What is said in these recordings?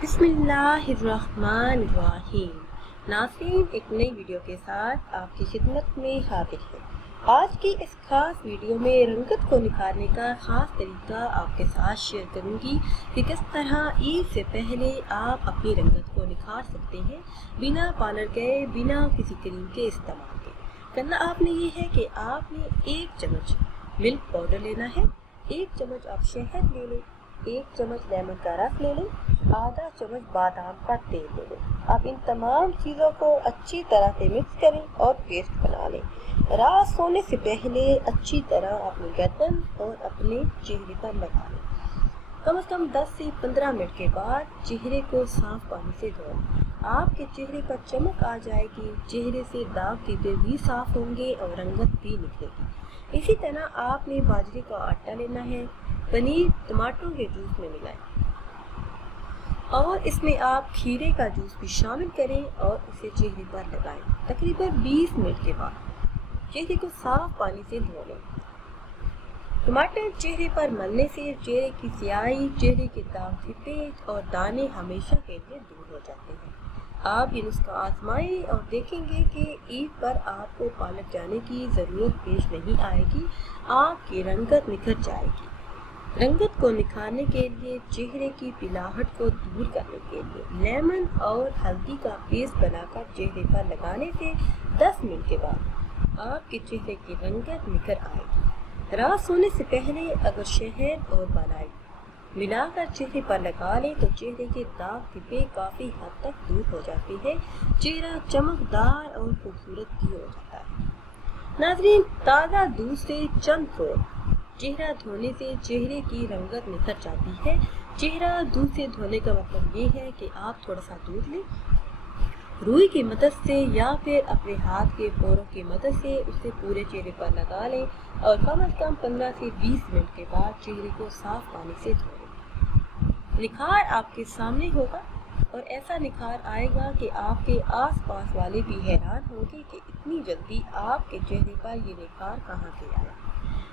बिस्मिल्लाहिर्रहमानिर्रहीम। नाज़रीन, एक नई वीडियो के साथ आपकी खिदमत में हाजिर है। आज की इस खास वीडियो में रंगत को निखारने का ख़ास तरीका आपके साथ शेयर करूंगी कि किस तरह ईद से पहले आप अपनी रंगत को निखार सकते हैं बिना पार्लर गए, बिना किसी क्रीम के इस्तेमाल के। करना आपने ये है कि आपने 1 चम्मच मिल्क पाउडर लेना है, 1 चम्मच आप शहद ले लें, 1 चम्मच लेमन का रस ले लें, आधा चम्मच बादाम का तेल ले लें। आप इन तमाम चीज़ों को अच्छी तरह से मिक्स करें और पेस्ट बना लें। रात सोने से पहले अच्छी तरह अपनी गर्दन और अपने चेहरे पर लगा लें। कम से कम 10 से 15 मिनट के बाद चेहरे को साफ पानी से धो लें। आपके चेहरे पर चमक आ जाएगी, चेहरे से दाग धब्बे भी साफ होंगे और रंगत भी निकलेगी। इसी तरह आपने बाजरे का आटा लेना है, पनीर टमाटरों के जूस में मिलाएं और इसमें आप खीरे का जूस भी शामिल करें और इसे चेहरे पर लगाएं। तकरीबन 20 मिनट के बाद चेहरे को साफ पानी से धो लें। टमाटर चेहरे पर मलने से चेहरे की स्याही, चेहरे के दाग धब्बे और दाने हमेशा के लिए दूर हो जाते हैं। आप ये नुस्खा आजमाएं और देखेंगे कि ईद पर आपको पार्लर जाने की ज़रूरत पेश नहीं आएगी, आपकी रंगत निखर जाएगी। रंगत को निखारने के लिए, चेहरे की पिलाहट को दूर करने के लिए लेमन और हल्दी का पेस्ट बनाकर चेहरे पर लगाने से 10 मिनट के बाद आपके चेहरे की रंगत निखर आएगी। रात सोने से पहले अगर शहद और बालाई मिलाकर चेहरे पर लगा लें तो चेहरे के दाग धब्बे काफ़ी हद तक दूर हो जाते हैं, चेहरा चमकदार और खूबसूरत भी हो जाता है। नाज़रीन, ताज़ा दूध से चंद फूंद चेहरा धोने से चेहरे की रंगत निखर जाती है। चेहरा दूध से धोने का मतलब ये है कि आप थोड़ा सा दूध लें, रुई की मदद से या फिर अपने हाथ के पोरों की मदद से उसे पूरे चेहरे पर लगा लें और कम से कम 15 से 20 मिनट के बाद चेहरे को साफ पानी से धो लें। निखार आपके सामने होगा और ऐसा निखार आएगा कि आपके आसपास वाले भी हैरान होंगे कि इतनी जल्दी आपके चेहरे पर ये निखार कहाँ से आया।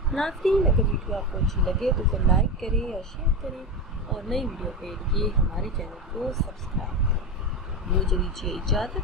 नाज़रीन, अगर वीडियो आपको अच्छी लगे तो इसे लाइक करें और शेयर करें और नई वीडियो के लिए हमारे चैनल को सब्सक्राइब करें। मुझे दीजिए इजाज़त।